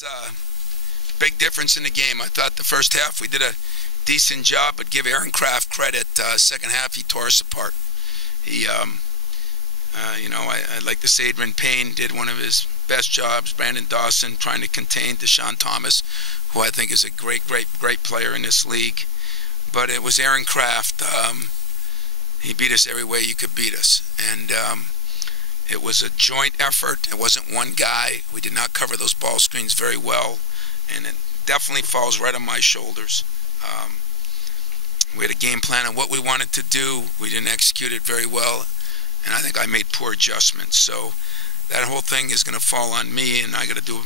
That's a big difference in the game. I thought the first half we did a decent job, but give Aaron Kraft credit. Second half he tore us apart. He, I'd like to say Adrien Payne did one of his best jobs. Brandon Dawson trying to contain Deshaun Thomas, who I think is a great player in this league. But it was Aaron Kraft. He beat us every way you could beat us, and it was a joint effort. It wasn't one guy. We did not cover those ball screens very well, and it definitely falls right on my shoulders. We had a game plan on what we wanted to do. We didn't execute it very well, and I think I made poor adjustments. So that whole thing is going to fall on me, and I got to do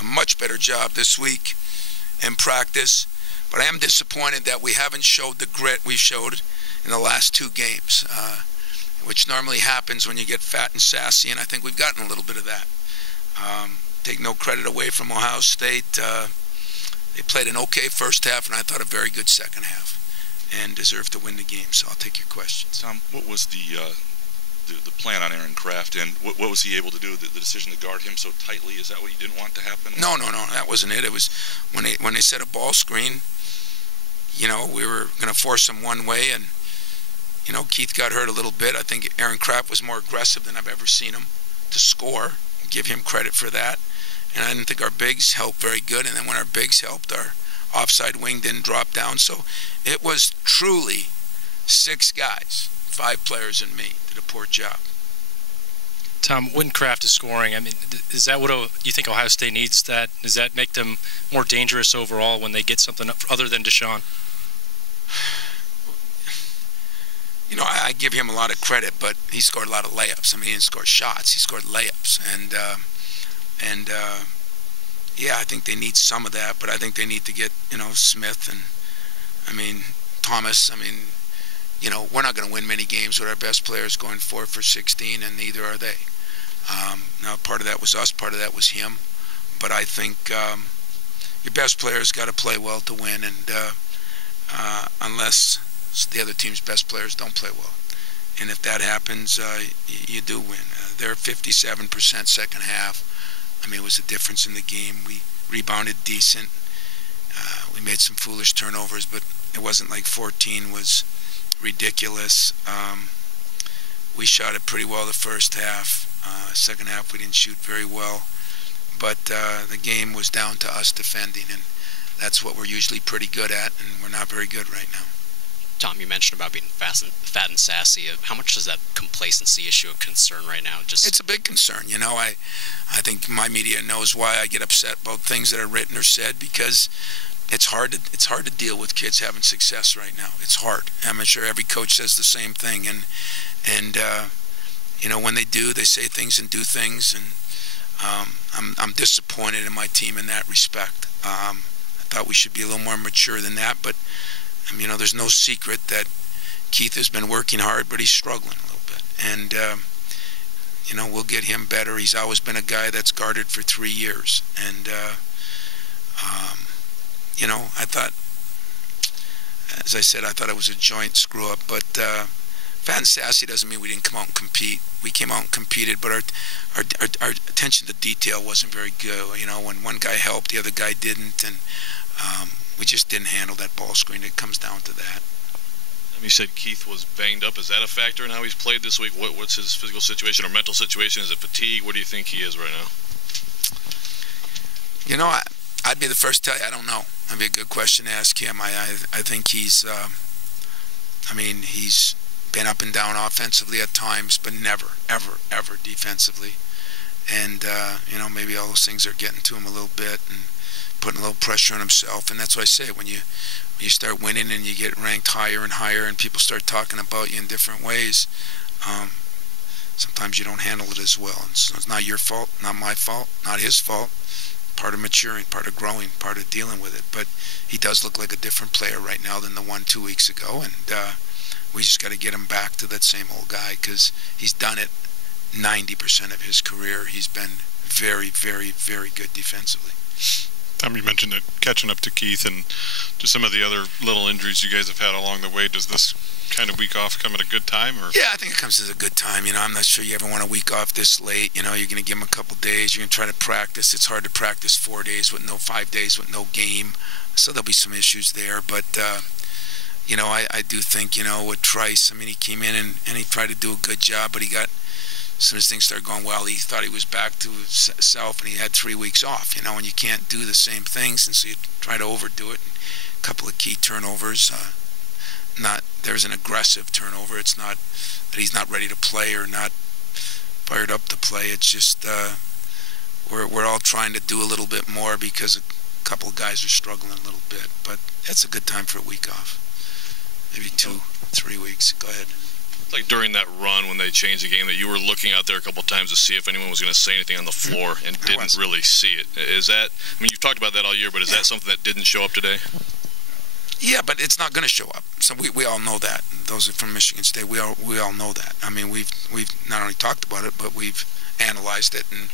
a much better job this week in practice. But I am disappointed that we haven't showed the grit we showed in the last two games, which normally happens when you get fat and sassy, and I think we've gotten a little bit of that. Take no credit away from Ohio State. They played an okay first half, and I thought a very good second half, and deserved to win the game. So I'll take your questions. Tom, what was the plan on Aaron Kraft, and what was he able to do? The decision to guard him so tightly, is that what you didn't want to happen? No, that wasn't it. It was when they set a ball screen. We were going to force him one way, and Keith got hurt a little bit. I think Aaron Kraft was more aggressive than I've ever seen him to score. Give him credit for that. And I didn't think our bigs helped very good. And then when our bigs helped, our offside wing didn't drop down. So it was truly 6 guys, 5 players and me, did a poor job. Tom, when Kraft is scoring, I mean, is that what you think Ohio State needs? That does that make them more dangerous overall when they get something other than Deshaun? I give him a lot of credit, but he scored a lot of layups. I mean, he didn't score shots; he scored layups, and yeah, I think they need some of that. But I think they need to get Smith and Thomas. We're not going to win many games with our best players going 4 for 16, and neither are they. Now, part of that was us, part of that was him. But I think your best players got to play well to win, and unless the other team's best players don't play well. And if that happens, you do win. They're 57% second half. It was a difference in the game. We rebounded decent. We made some foolish turnovers, but it wasn't like 14 was ridiculous. We shot it pretty well the first half. Second half we didn't shoot very well. But the game was down to us defending, and that's what we're usually pretty good at, and we're not very good right now. Tom, you mentioned about being fat and sassy. How much is that complacency issue a concern right now? It's a big concern. I think my media knows why I get upset about things that are written or said, because it's hard to deal with kids having success right now. It's hard. I'm sure every coach says the same thing, and when they do, they say things and do things, and I'm disappointed in my team in that respect. I thought we should be a little more mature than that, but there's no secret that Keith has been working hard, but he's struggling a little bit. And, we'll get him better. He's always been a guy that's guarded for 3 years. And, I thought, as I said, I thought it was a joint screw-up. But fat and sassy doesn't mean we didn't come out and compete. We came out and competed, but our attention to detail wasn't very good. When one guy helped, the other guy didn't. And we just didn't handle that ball screen. It comes down to that. You said Keith was banged up. Is that a factor in how he's played this week? What's his physical situation or mental situation? Is it fatigue? What do you think he is right now? I'd be the first to tell you I don't know. That'd be a good question to ask him. I think he's he's been up and down offensively at times, but never, ever defensively. And maybe all those things are getting to him a little bit and putting a little pressure on himself. And that's why I say, when you start winning and you get ranked higher and higher, and people start talking about you in different ways, sometimes you don't handle it as well. And so it's not your fault, not my fault, not his fault. Part of maturing, part of growing, part of dealing with it. But he does look like a different player right now than the one 2 weeks ago, and we just got to get him back to that same old guy, because he's done it 90% of his career. He's been very, very, very good defensively. Tom, you mentioned it, catching up to Keith and just some of the other little injuries you guys have had along the way. Does this kind of week off come at a good time? Or? Yeah, I think it comes at a good time. I'm not sure you ever want a week off this late. You're going to give them a couple days. You're going to try to practice. It's hard to practice 4 days with 5 days with no game. So there'll be some issues there. But, I do think, with Trice, he came in and he tried to do a good job, but he got, as soon as things started going well, he thought he was back to himself, and he had 3 weeks off, and you can't do the same things, and so you try to overdo it. A couple of key turnovers. There's an aggressive turnover. It's not that he's not ready to play or not fired up to play. It's just we're all trying to do a little bit more because a couple of guys are struggling a little bit. But it's a good time for a week off. Maybe 2-3 weeks. Go ahead. Like during that run when they changed the game, that you were looking out there a couple of times to see if anyone was going to say anything on the floor and didn't really see it. Is that, you've talked about that all year, but is that something that didn't show up today? Yeah, but it's not going to show up. So we all know that. Those are from Michigan State. We all know that. We've not only talked about it, but we've analyzed it, and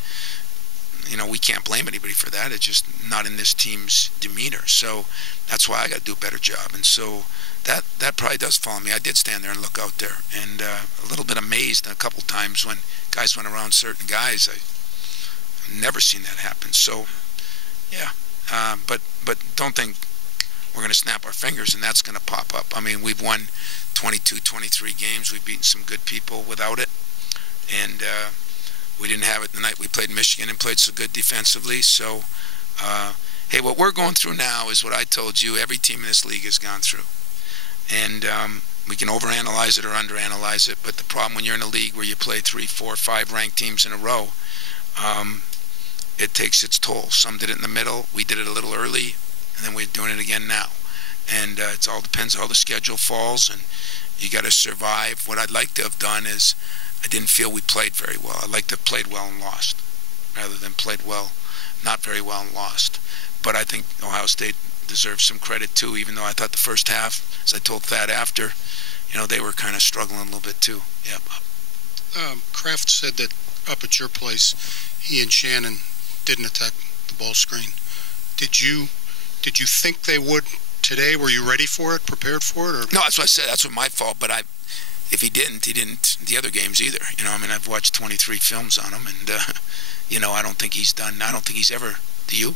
we can't blame anybody for that. It's just not in this team's demeanor. So that's why I got to do a better job. And so that probably does follow me. I did stand there and look out there, and a little bit amazed a couple times when guys went around certain guys. I've never seen that happen. So yeah, but don't think we're going to snap our fingers and that's going to pop up. We've won 22, 23 games. We've beaten some good people without it, and we didn't have it the night we played Michigan and played so good defensively. So hey, what we're going through now is what I told you every team in this league has gone through. And we can overanalyze it or underanalyze it, but the problem when you're in a league where you play 3, 4, 5 ranked teams in a row, it takes its toll. Some did it in the middle. We did it a little early, and then we're doing it again now. And it all depends how the schedule falls, and you got to survive. What I'd like to have done is I didn't feel we played very well. I'd like to have played well and lost rather than played well, not very well and lost. But I think Ohio State deserves some credit too, even though I thought the first half, as I told Thad after, they were kind of struggling a little bit too. Yeah, Bob. Kraft said that up at your place, he and Shannon didn't attack the ball screen. Did you think they would today? Were you ready for it, prepared for it? Or? No, that's what I said. That's my fault. But if he didn't the other games either. I've watched 23 films on him, and I don't think he's done. I don't think he's ever. Do you?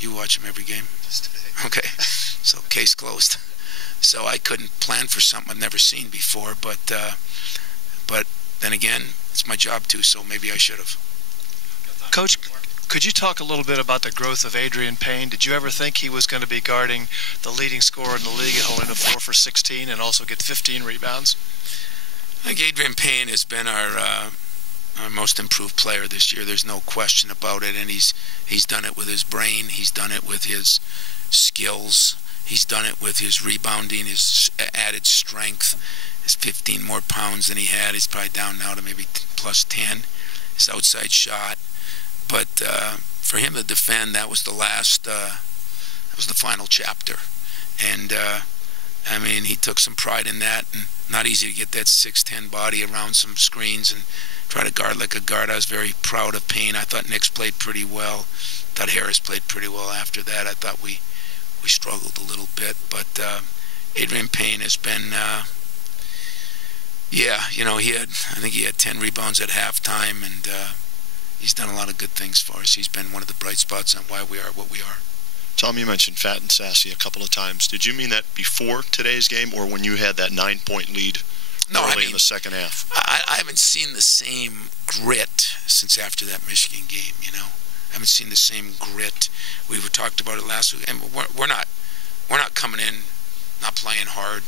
You watch him every game? Just today. Okay, so case closed. So I couldn't plan for something I've never seen before, but then again, it's my job too, so maybe I should have. Coach, could you talk a little bit about the growth of Adrien Payne? Did you ever think he was going to be guarding the leading scorer in the league and holding a 4 for 16 and also get 15 rebounds? I think Adrien Payne has been our most improved player this year. There's no question about it, and he's done it with his brain. He's done it with his skills. He's done it with his rebounding, his added strength. His 15 more pounds than he had. He's probably down now to maybe plus 10. His outside shot. But for him to defend, that was the last, that was the final chapter. And he took some pride in that. And not easy to get that 6'10" body around some screens and try to guard like a guard. I was very proud of Payne. I thought Nix played pretty well. I thought Harris played pretty well after that. I thought we struggled a little bit. But Adrien Payne has been, I think he had 10 rebounds at halftime, and he's done a lot of good things for us. He's been one of the bright spots on why we are what we are. Tom, you mentioned fat and sassy a couple of times. Did you mean that before today's game or when you had that 9-point lead early in the second half? I haven't seen the same grit since after that Michigan game, I haven't seen the same grit. We talked about it last week, and we're not coming in not playing hard.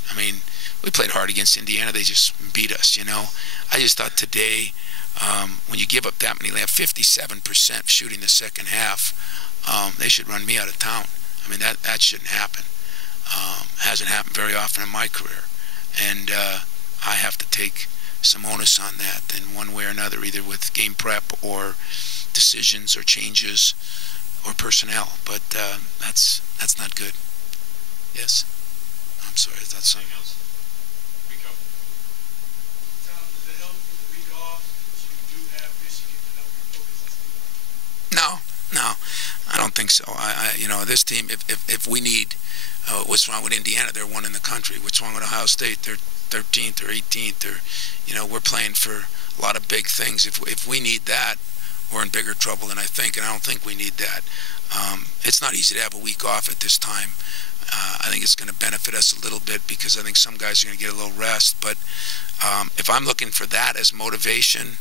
We played hard against Indiana. They just beat us, I just thought today, when you give up that many, they have 57% shooting the second half. They should run me out of town. That shouldn't happen. Hasn't happened very often in my career. And I have to take some onus on that in one way or another, either with game prep or decisions or changes or personnel. But that's not good. Yes? I'm sorry, is that something else? No, I don't think think so. You know, this team, if we need, what's wrong with Indiana? They're one in the country. What's wrong with Ohio State? They're 13th or 18th. Or, you know, we're playing for a lot of big things. If we need that, we're in bigger trouble than I think, and I don't think we need that. It's not easy to have a week off at this time. I think it's going to benefit us a little bit because I think some guys are going to get a little rest. But if I'm looking for that as motivation,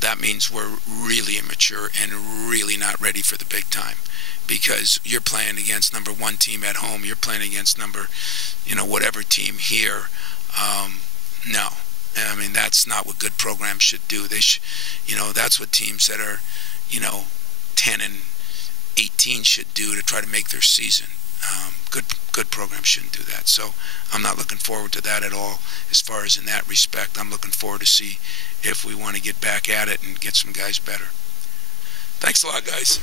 that means we're really immature and really not ready for the big time, because you're playing against number 1 team at home. You're playing against number, you know, whatever team here. No, I mean, that's not what good programs should do. They you know, that's what teams that are, you know, 10 and 18 should do to try to make their season. Good programs shouldn't do that. So I'm not looking forward to that at all. As far as in that respect, I'm looking forward to see if we want to get back at it and get some guys better. Thanks a lot, guys.